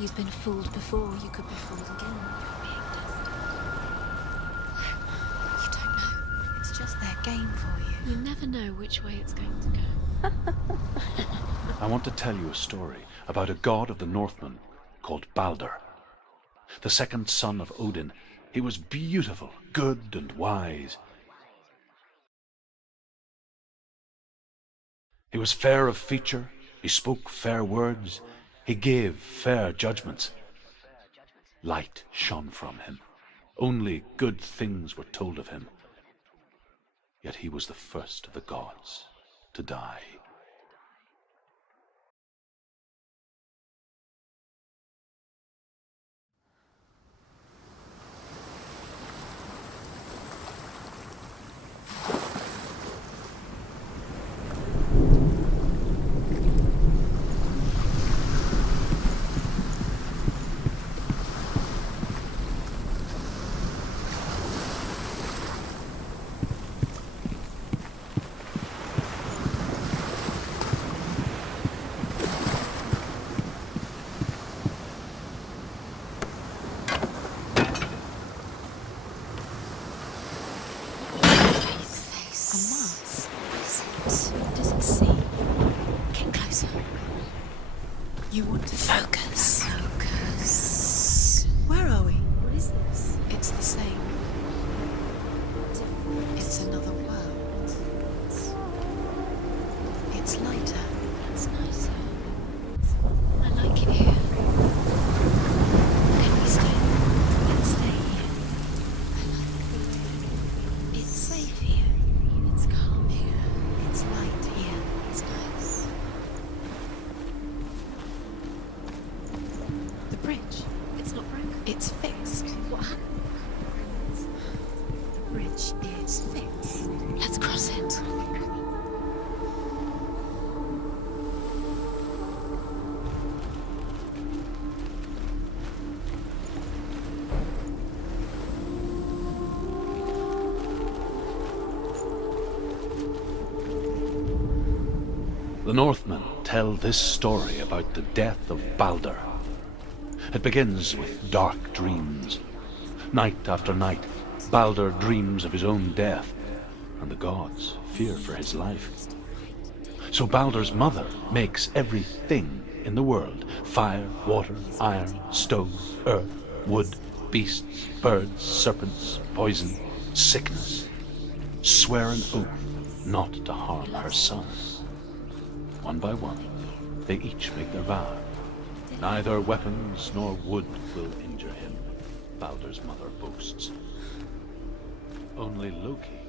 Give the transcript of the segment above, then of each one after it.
You've been fooled before, you could be fooled again. You don't know. It's just their game for you. You never know which way it's going to go. I want to tell you a story about a god of the Northmen called Balder. The second son of Odin. He was beautiful, good and wise. He was fair of feature, he spoke fair words, he gave fair judgments. Light shone from him. Only good things were told of him. Yet he was the first of the gods to die. You want to focus. Focus. Where are we? What is this? It's the same. It's another world. It's lighter. It's nicer. I like it here. Can we stay? Let's stay here. I like the way it's safe here. It's calm here. It's light here. It's nice. The bridge. It's not broken. It's fixed. What happened? The bridge is fixed. Let's cross it. The Northmen tell this story about the death of Balder. It begins with dark dreams. Night after night, Balder dreams of his own death, and the gods fear for his life. So Balder's mother makes everything in the world: fire, water, iron, stone, earth, wood, beasts, birds, serpents, poison, sickness. Swear an oath not to harm her sons. One by one, they each make their vow. Neither weapons nor wood will injure him, Balder's mother boasts. Only Loki,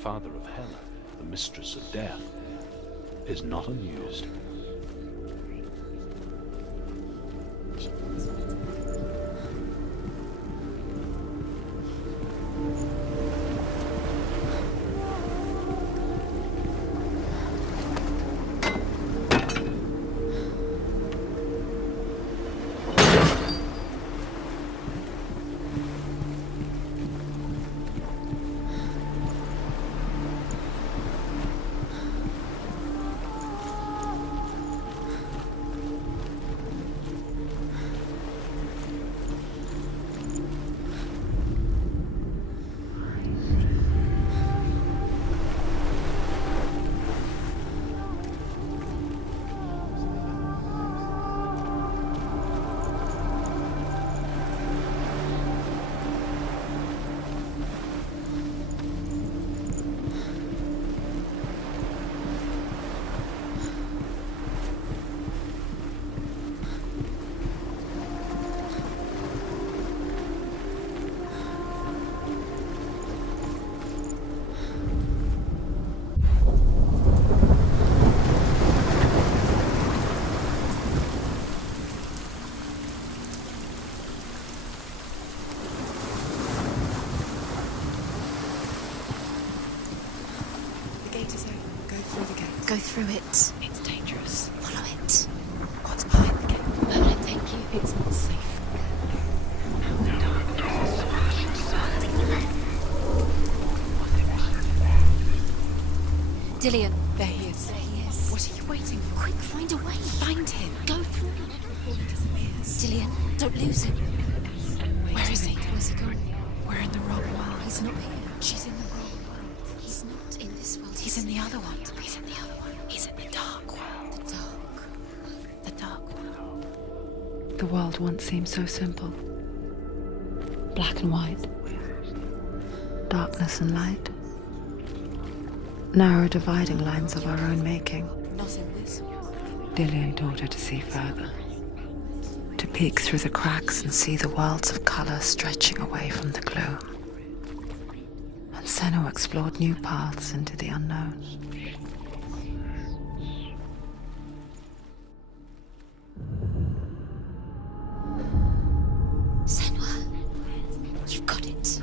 father of Hela, the mistress of death, is not amused. Go through it. It's dangerous. Follow it. What's behind the gate? Merlin, thank you. It's not safe. Dillion. There he is. There he is. What are you waiting for? Quick, find a way. Find him. Go through it before he disappears. Dillian, don't lose him. Where is he? Where's he gone? We're in the wrong world. He's not here. She's in the wrong world. He's not in this world. He's in the other one. He's in the other one. He's in the dark world. the dark. The dark world. The world once seemed so simple. Black and white. Darkness and light. Narrow dividing lines of our own making. Not in this world. Dillian taught her to see further. To peek through the cracks and see the worlds of colour stretching away from the gloom. And Senna explored new paths into the unknown. Senua, you've got it.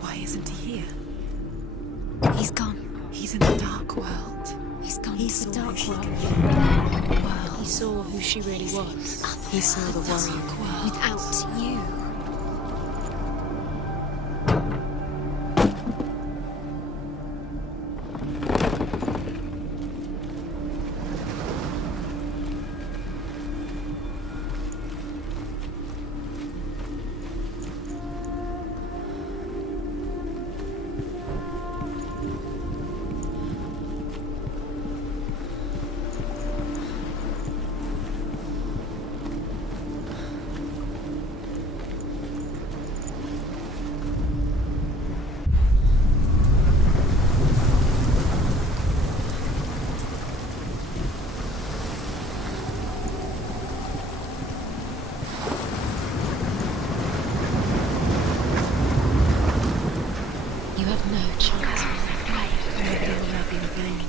Why isn't he here? He's gone. He's in the dark world. He's gone He to saw the dark who she world. could be. World. He saw who she really was. He saw the warrior queen. Without you. You have no chance. Nobody will love you again.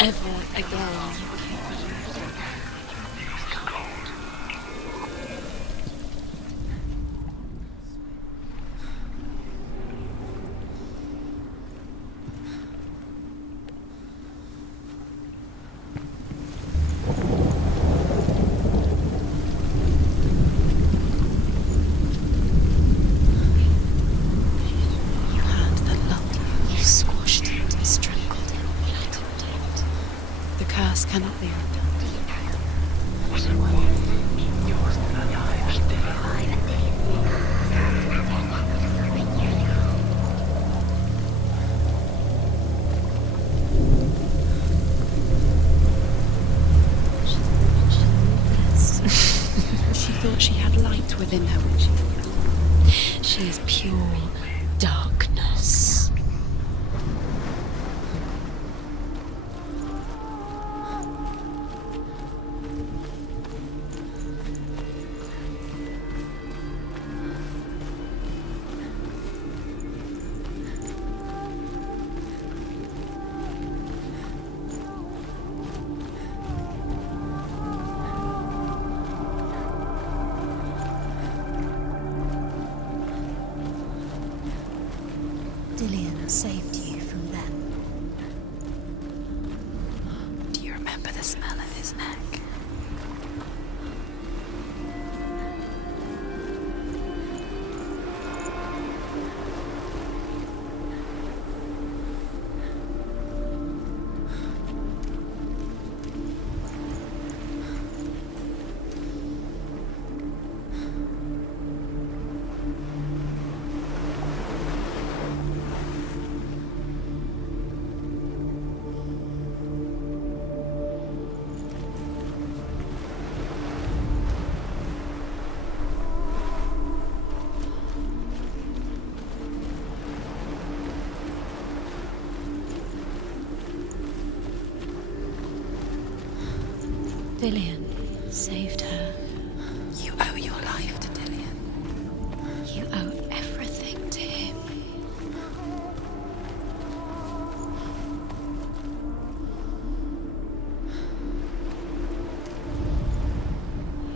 Ever again. You hand that loved you. You squashed it, strangled it, flattened it. The curse cannot be undone. She thought she had light within her when She is pure darkness. Dillian saved you from them. Do you remember the smell of his neck? Dillian saved her. You owe your life to Dillian. You owe everything to him.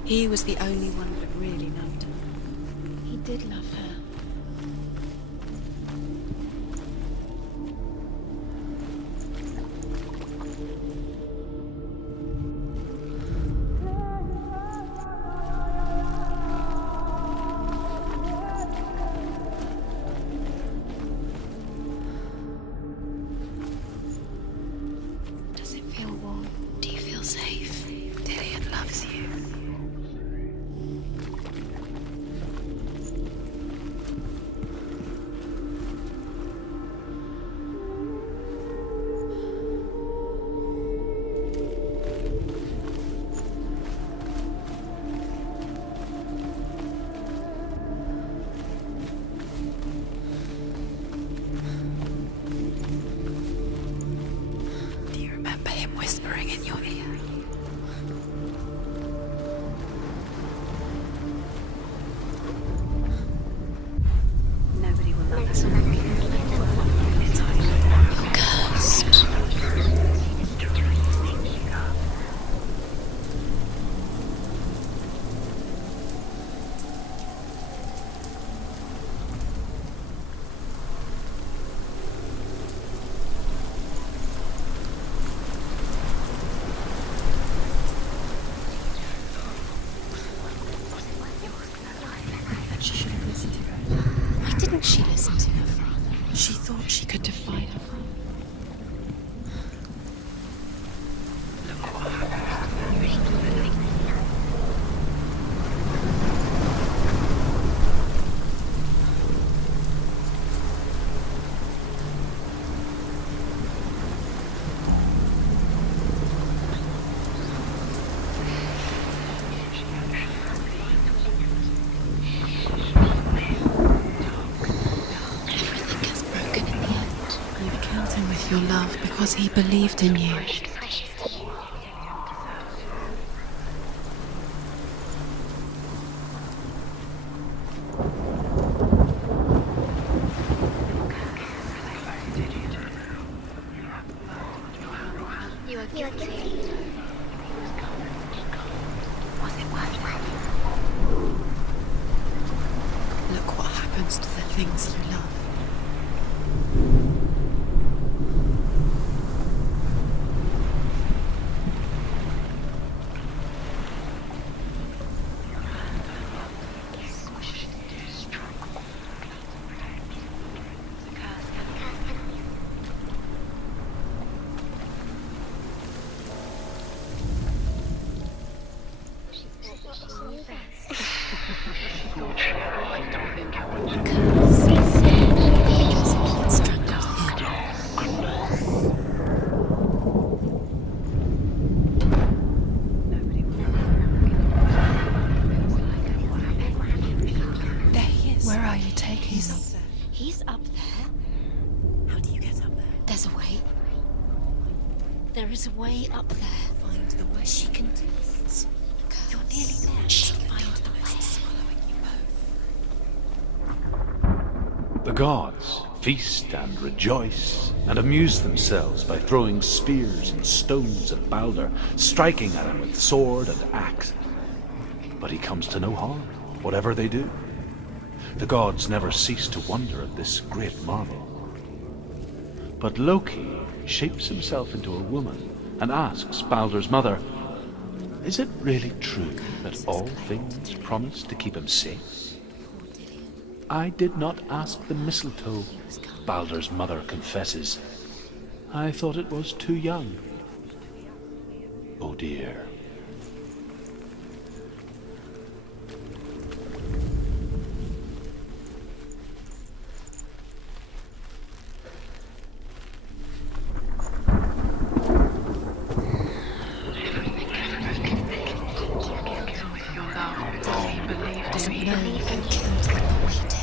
He was the only one that really loved her. He did love her. Does it feel warm? Do you feel safe? Dillian loves you. your love because he believed in you. You are guilty. Was it worth it? Look what happens to the things you love. Where are you taking me? He's up there. How do you get up there? There's a way. There is a way up there. Find the way. She can do it. You're nearly there. She She'll can find do the it. way. Swallowing you both. The gods feast and rejoice and amuse themselves by throwing spears and stones at Balder, striking at him with sword and axe. But he comes to no harm, whatever they do. The gods never cease to wonder at this great marvel. But Loki shapes himself into a woman and asks Balder's mother, "Is it really true that all things promise to keep him safe?" "I did not ask the mistletoe," Balder's mother confesses. "I thought it was too young." Oh dear. Doesn't know who killed him, but we did.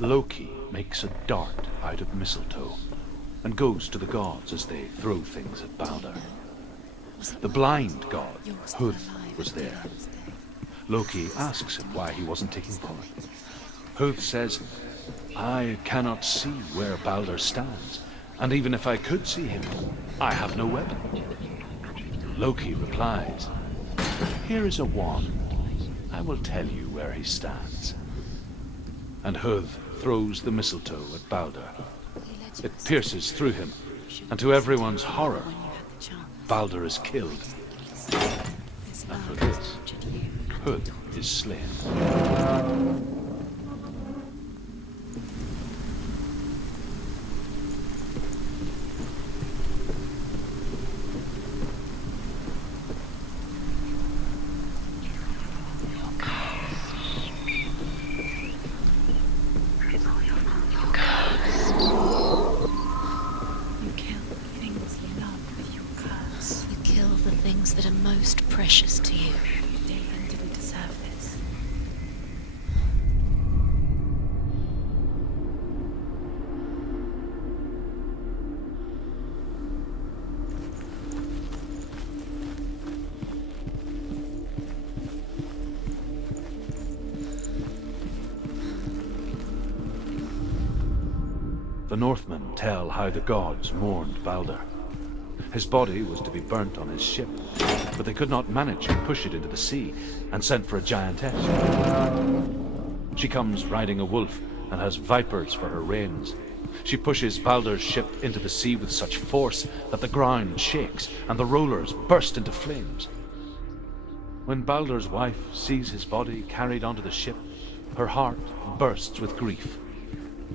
Loki makes a dart out of mistletoe and goes to the gods as they throw things at Balder. The blind god, Hud, was there. Loki asks him why he wasn't taking part. Hud says, "I cannot see where Balder stands, and even if I could see him, I have no weapon." Loki replies, "Here is a wand. I will tell you where he stands." And Hud throws the mistletoe at Balder. It pierces through him, and to everyone's horror, Balder is killed. And for this, Hud is slain. That are most precious to you. David didn't deserve this. The Northmen tell how the gods mourned Balder. His body was to be burnt on his ship, but they could not manage to push it into the sea and sent for a giantess. She comes riding a wolf and has vipers for her reins. She pushes Balder's ship into the sea with such force that the ground shakes and the rollers burst into flames. When Balder's wife sees his body carried onto the ship, her heart bursts with grief,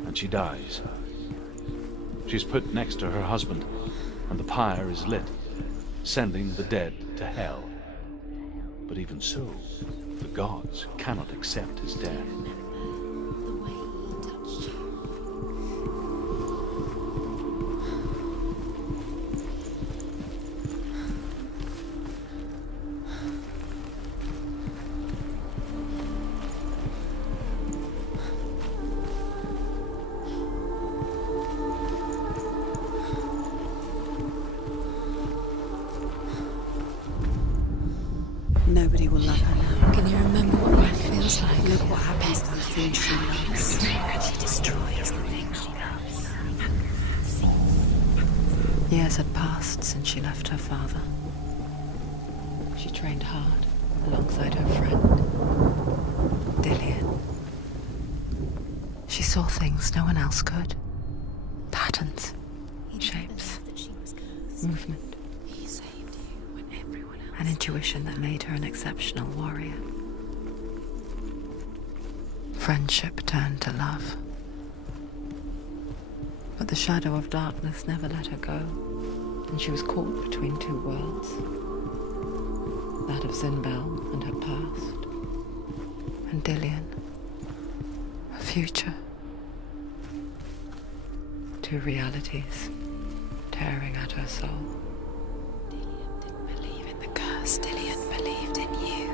and she dies. She's put next to her husband, and the pyre is lit, sending the dead to hell. But even so, The gods cannot accept his death. The way he touched you. Nobody will love her now. Can you remember what life feels like? Look what happens to the thing she loves. She destroys the thing she loves. Years had passed since she left her father. She trained hard alongside her friend, Dillian. She saw things no one else could. Patterns, shapes, That she was cursed. movement, He saved you when everyone else. an intuition that made her an exceptional warrior. Friendship turned to love. But the shadow of darkness never let her go, and she was caught between two worlds. That of Zinbel and her past, and Dillian, her future. Two realities tearing at her soul. Dillian didn't believe in the curse. Dillian believed in you.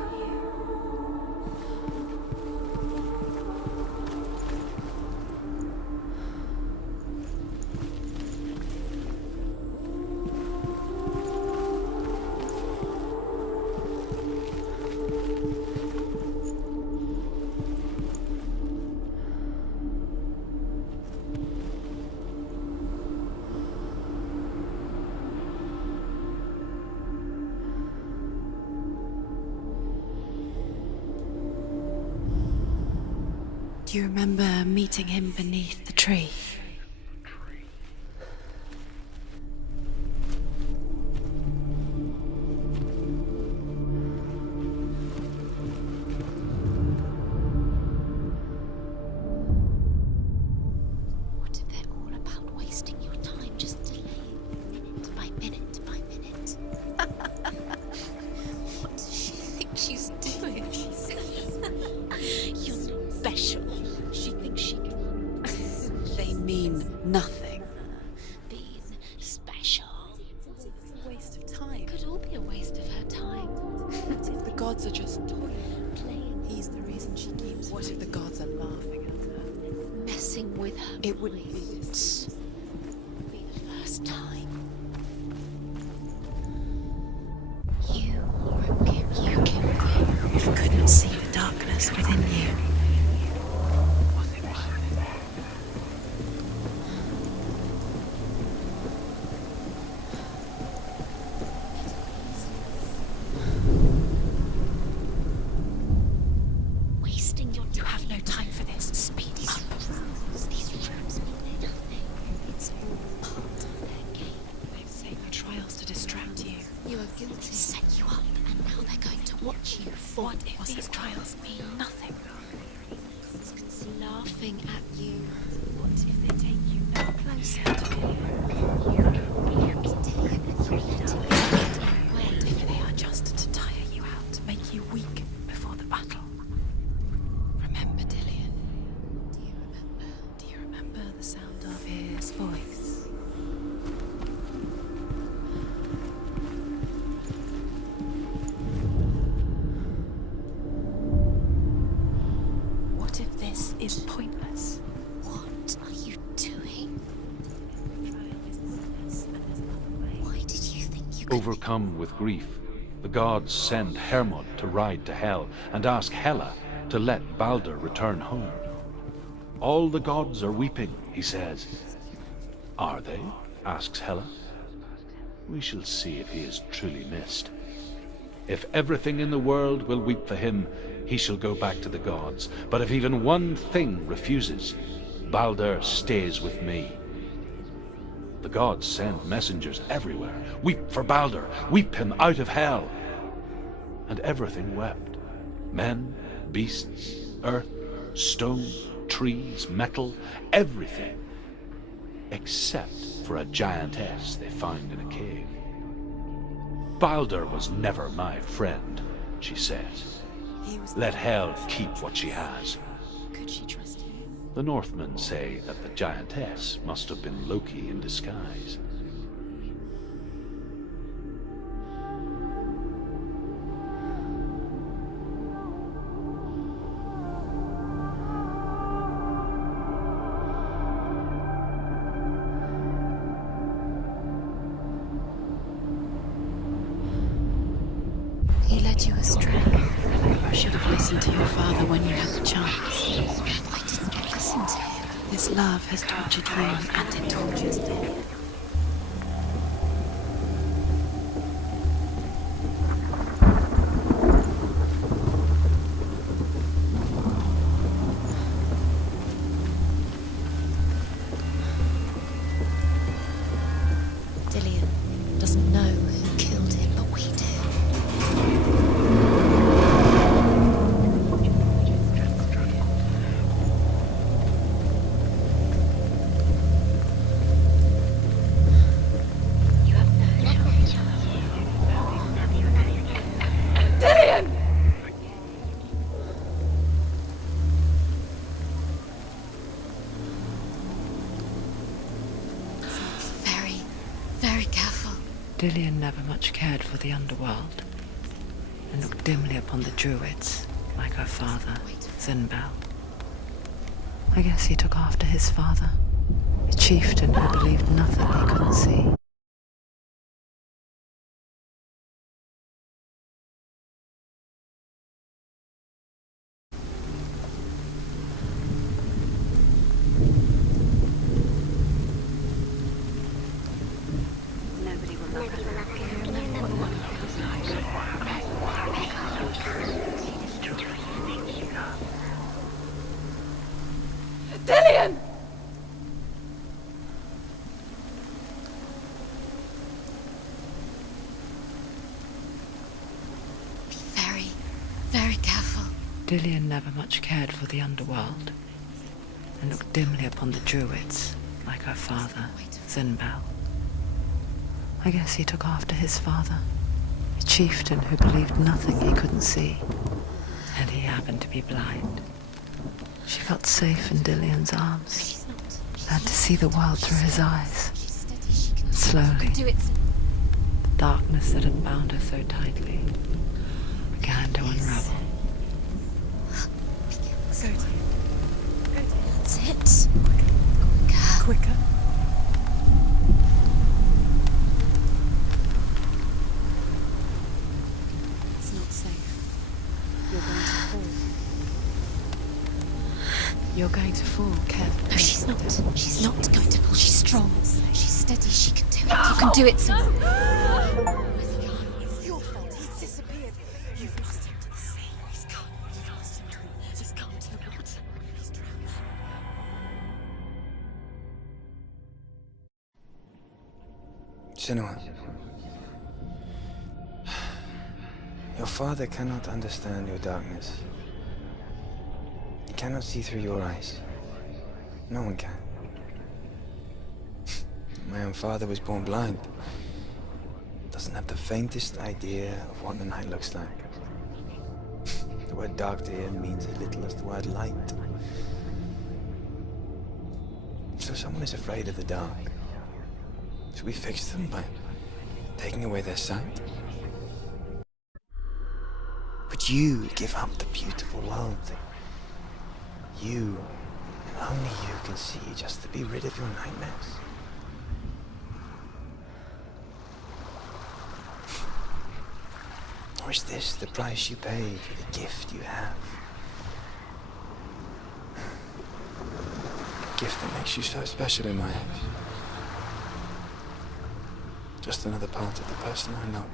Do you remember meeting him beneath the tree? What if they're all about wasting your time just delaying minute by minute by minute? What does she think she's doing? You're special. She thinks she can. They mean nothing. Being special. It's a waste of time. Could all be a waste of her time. What if the gods are just toying? Playing, He's the reason she keeps. What if the gods are laughing at her? messing with her. It wouldn't be mind. this. Be the first time. You broke him. You killed him. You couldn't see the darkness within you. Wasting your time. You have no time for this. Speed up. These rules mean nothing. It's all part of their game. They've set your trials to distract you. You are guilty. To set you up, and now they're going to watch you fall. What if these trials mean nothing? It's laughing at you. What if they take you no closer to me? What if they are just to tire you out, to make you weak before the battle? Remember, Dillian? Do you remember? Do you remember the sound of his voice? What if this is pointless? What are you doing? Why did you think you could... Overcome with grief, the gods send Hermod to ride to Hell and ask Hela to let Balder return home. All the gods are weeping, he says. Are they? Asks Hela. We shall see if he is truly missed. If everything in the world will weep for him, he shall go back to the gods. But if even one thing refuses, Balder stays with me. The gods send messengers everywhere. Weep for Balder, weep him out of Hell. And everything wept. Men, beasts, earth, stone, trees, metal, everything. Except for a giantess they found in a cave. Balder was never my friend, she says. Let Hel keep what she has. Could she trust you? The Northmen say that the giantess must have been Loki in disguise. He led you astray. You should have listened to your father when you had the chance. Why didn't you listen to him? This love has tortured you, and it tortures me. Dillion doesn't know who killed him, but we do. You have no chance. Very, very careful. Dillion never much cared for the underworld, and looked dimly upon the druids, like her father, Zinbel. I guess he took after his father, a chieftain who believed nothing he couldn't see. Be very, very careful. Dillion never much cared for the underworld, and looked dimly upon the druids, like her father, Zinbel. I guess he took after his father, a chieftain who believed nothing he couldn't see, and he happened to be blind. She felt safe in Dillion's arms, She's not. and to see the world through his eyes. She's steady. She can Slowly, do it. the darkness that had bound her so tightly began to unravel. That's it. Quicker. It's not safe. You're going to fall. You're going to fall, careful. No, she's not. She's not going to fall. She's strong. She's steady. She can do it. You can do it, Sam. It's your fault. He's disappeared. You've lost him to the sea. He's gone. You've lost him to the... He's gone to the water. He's drowned. Senua, your father cannot understand your darkness. He cannot see through your eyes. No one can. My own father was born blind. Doesn't have the faintest idea of what the night looks like. The word dark to him means as little as the word light. So someone is afraid of the dark. Should we fix them by taking away their sight? Would you give up the beautiful world that you, and only you, can see just to be rid of your nightmares? Or is this the price you pay for the gift you have? A gift that makes you so special in my eyes. Just another part of the person I love.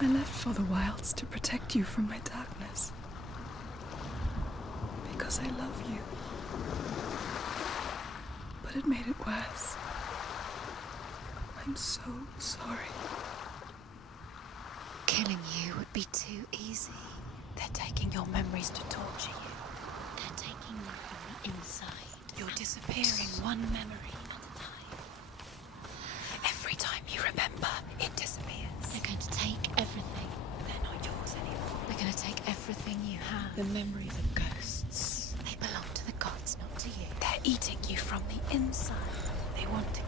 I left for the wilds to protect you from my darkness. Because I love you. But it made it worse. I'm so sorry. Killing you would be too easy. They're taking your memories to torture you. They're taking you from the inside. You're disappearing one memory at a time. Every time The memories of ghosts. They belong to the gods, not to you. They're eating you from the inside. They want to